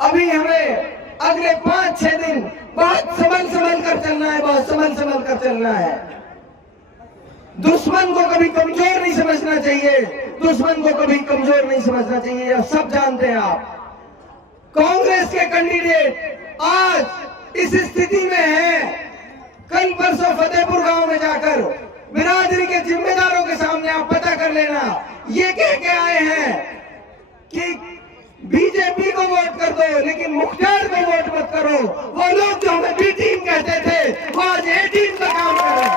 अभी हमें अगले 5-6 दिन बहुत संभल कर चलना है, बहुत संभल कर चलना है। दुश्मन को कभी कमजोर नहीं समझना चाहिए, दुश्मन को कभी कमजोर नहीं समझना चाहिए, यह सब जानते हैं आप। कांग्रेस के कैंडिडेट आज इस स्थिति में है, कल परसों फतेहपुर गांव में जाकर बिरादरी के जिम्मेदारों के सामने आप पता कर लेना, ये कह के आए हैं कि बीजेपी को वोट कर दो लेकिन मुख्तार को वोट मत करो। वो लोग जो हमें बी टीम कहते थे वो आज ए टीम का काम कर रहे हैं।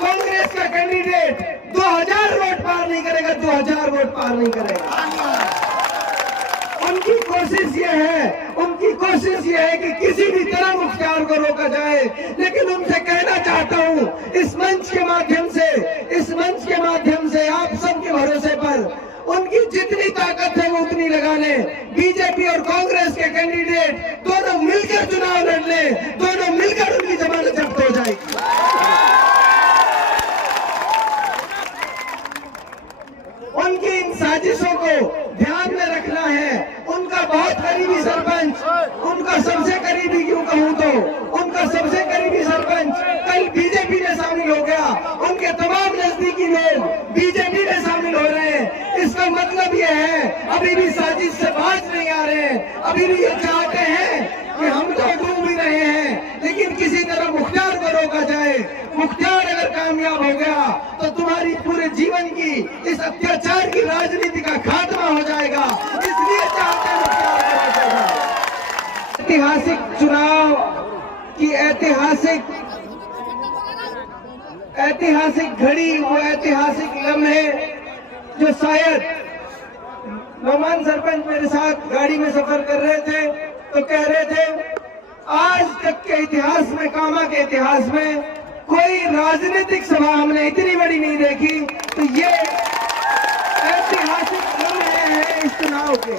कांग्रेस का कैंडिडेट 2000 वोट पार नहीं करेगा, 2000 वोट पार नहीं करेगा। उनकी कोशिश ये है कि किसी भी तरह मुख्तार को रोका जाए। लेकिन उनसे कहना चाहता हूं इस मंच के माध्यम से आप सबके भरोसे पर उनकी जितनी ताकत है वो उतनी लगा ले। बीजेपी और कांग्रेस के कैंडिडेट दोनों मिलकर चुनाव लड़ ले, दोनों मिलकर उनकी जमानत जब्त हो जाएगी। उनकी इन साजिशों को ध्यान में रखना है। उनका बहुत करीबी सरपंच, उनका सबसे करीबी क्यों कहूं तो उनका सबसे करीबी सरपंच कल बीजेपी में शामिल हो गया। उनके तमाम नजदीकी लोग बीजेपी में शामिल हो रहे हैं। इसका मतलब यह है अभी भी साजिश से बाज नहीं आ रहे हैं, अभी भी ये चाहते हैं कि हम तो डूब ही रहे हैं लेकिन किसी तरह मुख्तार को रोका जाए। मुख्तार अगर कामयाब हो गया तो तुम्हारी पूरे जीवन की इस अत्याचार की राजनीति का खात्मा हो जाएगा, इसलिए चाहते हैं मुख्तार को रोका जाए। ऐतिहासिक चुनाव की ऐतिहासिक घड़ी, वो ऐतिहासिक लम्हे जो शायद नौमान सरपंच मेरे साथ गाड़ी में सफर कर रहे थे तो कह रहे थे आज तक के इतिहास में, कामा के इतिहास में कोई राजनीतिक सभा हमने इतनी बड़ी नहीं देखी। तो ये ऐतिहासिक लम्हे हैं इस चुनाव के।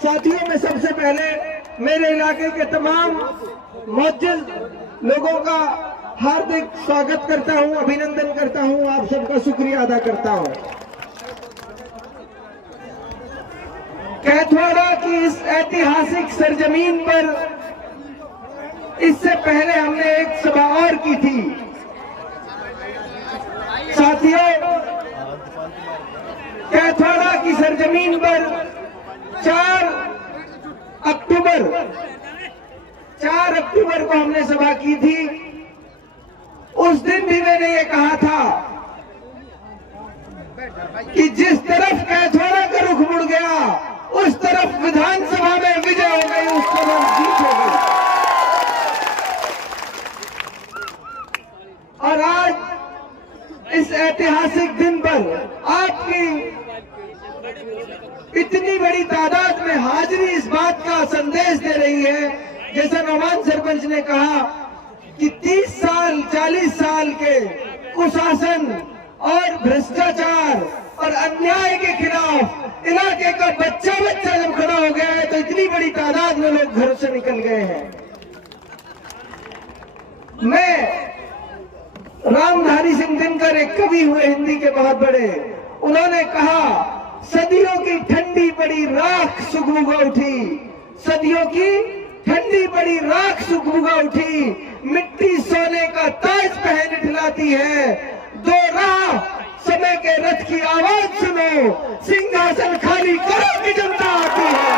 साथियों, मैं सबसे पहले मेरे इलाके के तमाम मौजूद लोगों का हार्दिक स्वागत करता हूं, अभिनंदन करता हूं, आप सबका शुक्रिया अदा करता हूं। कैथवाड़ा की इस ऐतिहासिक सरजमीन पर इससे पहले हमने एक सभा और की थी। साथियों, कैथवाड़ा की सरजमीन पर 4 अक्टूबर को हमने सभा की थी। उस दिन भी मैंने ये कहा था कि जिस तरफ कैथवाड़ा का रुख मुड़ गया उस तरफ विधानसभा में विजय हो गई, उस तरफ जीत हो गई। और आज इस ऐतिहासिक दिन पर आपकी इतनी बड़ी तादाद में हाजिरी इस बात का संदेश दे रही है, जैसा नौमान सरपंच ने कहा कि 30 साल 40 साल के कुशासन और भ्रष्टाचार और अन्याय के खिलाफ इलाके का बच्चा जब खड़ा हो गया है तो इतनी बड़ी तादाद में लोग घर से निकल गए हैं। मैं रामधारी सिंह दिनकर एक कवि हुए हिंदी के बहुत बड़े, उन्होंने कहा सदियों की ठंडी पड़ी राख सुगबुगा उठी, सदियों की ठंडी पड़ी राख सुगबुगा उठी, मिट्टी सोने का ताज पहन ठिलाती है। दो राह समय के रथ की आवाज सुनो, सिंहासन खाली करो की जनता आती है,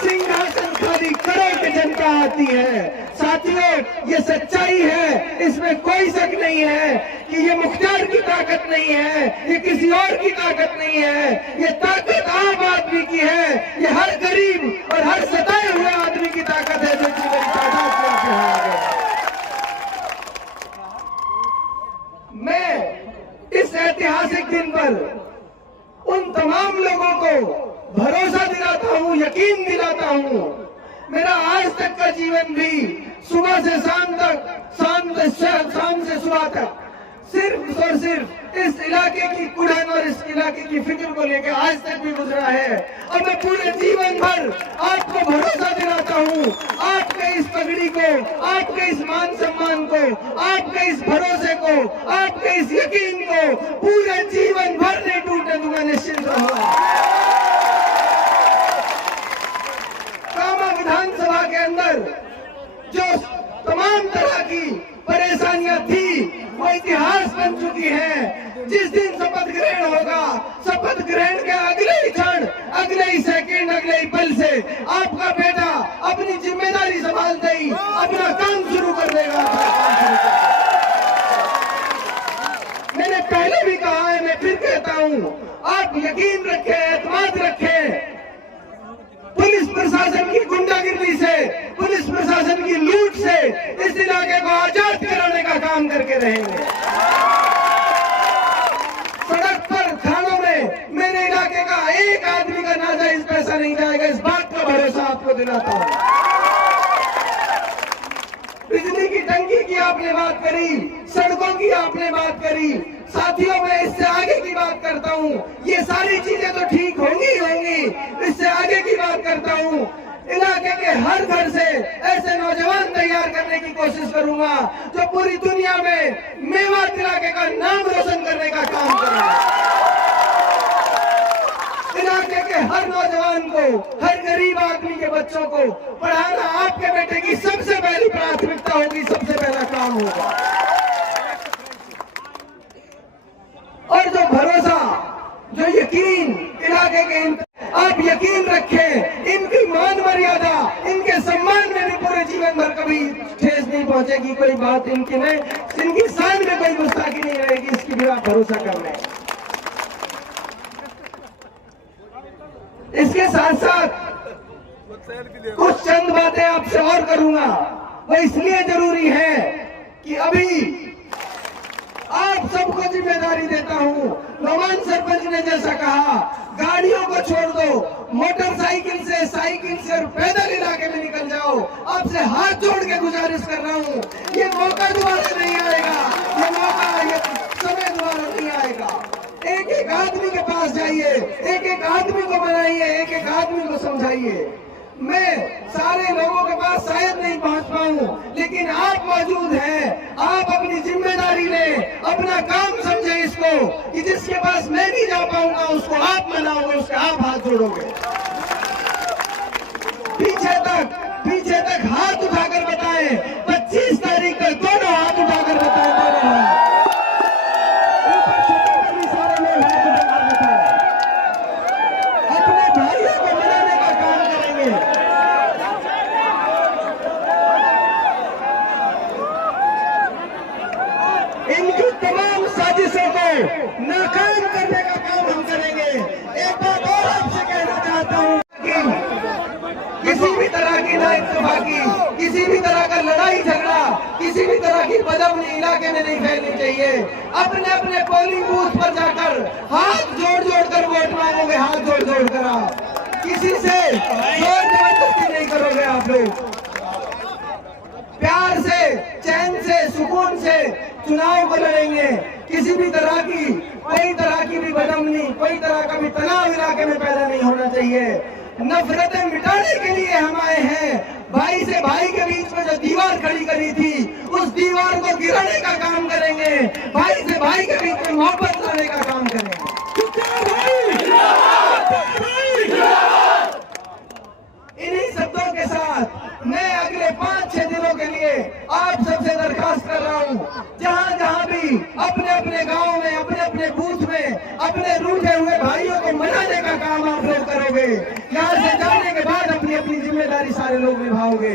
सिंहासन खाली करो की जनता आती है। साथियों, ये सच्चाई है, इसमें कोई शक नहीं है कि ये मुख्तार की ताकत नहीं है, ये किसी और की ताकत नहीं है, ये ताकत आम आदमी की है, ये हर गरीब और हर सताए हुए आदमी की ताकत है जो इतनी बड़ी तादाद में आगे आ गए। मैं इस ऐतिहासिक दिन पर उन तमाम लोगों को भरोसा दिलाता हूं, यकीन दिलाता हूं, मेरा आज तक का जीवन भी सुबह से शाम तक, शाम से सुबह तक सिर्फ और सिर्फ इस इलाके की कुड़न और इस इलाके की फिक्र को लेकर आज तक भी गुजरा है। और मैं पूरे जीवन भर आपको भरोसा दिलाता हूं, आपके इस पगड़ी को, आपके इस मान सम्मान को, आपके इस भरोसे को, आपके इस यकीन को पूरे जीवन भर नहीं टूटने दूंगा, निश्चिंत रहो। इतिहास बन चुकी है। जिस दिन शपथ ग्रहण होगा, शपथ ग्रहण के अगले ही क्षण, अगले ही सेकंड, अगले ही पल से आपका बेटा अपनी जिम्मेदारी संभालते ही अपना काम शुरू कर देगा। मैंने पहले भी कहा है, मैं फिर कहता हूं, आप यकीन रखें, एतमाद रखें, पुलिस प्रशासन की गुंडागिरी से, पुलिस प्रशासन की लूट से इस इलाके को आजाद कराने का काम करके रहेंगे। सड़क पर, थानों में मेरे इलाके का एक आदमी का नाजायज पैसा नहीं जाएगा, इस बात का भरोसा आपको दिलाता हूं। बिजली की टंकी की आपने बात करी, सड़कों की आपने बात करी, साथियों मैं इससे आगे की बात करता हूं। ये सारी चीजें तो ठीक होंगी होंगी, इससे आगे की बात करता हूं। इलाके के हर घर से ऐसे नौजवान तैयार करने की कोशिश करूंगा जो पूरी दुनिया में मेवात इलाके का नाम रोशन करने का काम करेंगे। इलाके के हर नौजवान को, हर गरीब आदमी के बच्चों को पढ़ाना आपके बेटे की सबसे पहली प्राथमिकता होगी, सबसे पहला काम होगा। और जो भरोसा, जो यकीन इलाके के, आप यकीन रखें, इनकी मान मर्यादा, इनके सम्मान में भी पूरे जीवन भर कभी ठेस नहीं पहुंचेगी। कोई बात इनकी में, इनकी शान में कोई गुस्ताखी नहीं रहेगी, इसकी भी आप भरोसा कर लें। इसके साथ साथ कुछ चंद बातें आपसे और करूंगा, वो इसलिए जरूरी है कि अभी आप सबको जिम्मेदारी देता हूं। नौमान सरपंच ने जैसा कहा, गाड़ियों को छोड़ दो, मोटरसाइकिल से, साइकिल से और पैदल इलाके में निकल जाओ। आपसे हाथ जोड़ के गुजारिश कर रहा हूं, ये मौका दोबारा नहीं आएगा, ये मौका, ये समय दोबारा नहीं आएगा। एक एक आदमी के पास जाइए, एक एक आदमी को मनाइए, एक एक आदमी को समझाइए। मैं सारे लोगों के पास शायद नहीं पहुंच पाऊं, लेकिन आप मौजूद हैं, आप अपनी जिम्मेदारी लें, अपना काम समझे इसको कि जिसके पास मैं नहीं जा पाऊंगा उसको आप मनाओगे, उसके आप हाथ जोड़ोगे। पीछे तक हाथ उठाकर बताएं, 25 तारीख तक दोनों हाथ उठाकर बताएं, दोनों हाथ ऊपर छुट्टी भी सारे लोग हाथ उठाकर बताएं। अपने भाइयों को मनाने का काम करेंगे। इनकी तमाम साजिशों को नाकाम करने का काम हम करेंगे। एक बात और आपसे कहना चाहता हूं कि किसी भी तरह की नाइंसाफी, किसी भी तरह का लड़ाई झगड़ा, किसी भी तरह की बदअमनी इलाके में नहीं फैलनी चाहिए। अपने अपने पोलिंग बूथ पर जाकर हाथ जोड़ जोड़ कर वोट मांगोगे, हाथ जोड़ जोड़ कर। आप किसी से जोर जबरदस्ती नहीं करोगे, आप लोग प्यार से, चैन से, सुकून से चुनाव को लड़ेंगे। किसी भी तरह की, कोई तरह की भी बदअमनी, कोई तरह का भी तनाव इलाके में पैदा नहीं होना चाहिए। नफरतें मिटाने के लिए हम आए हैं। भाई से भाई के बीच में जो दीवार खड़ी करी थी, उस दीवार को गिराने का काम करेंगे। भाई से भाई के बीच में मोहब्बत लाने का काम करेंगे। इन्हीं शब्दों के साथ मैं अगले 5-6 दिनों के लिए आप सबसे दरखास्त कर रहा हूं, जहां जहां भी अपने अपने गांव में, अपने अपने बूथ में अपने रूठे हुए भाइयों को मनाने का काम आप लोग करोगे। यहां से जाने के बाद अपनी अपनी जिम्मेदारी सारे लोग निभाओगे।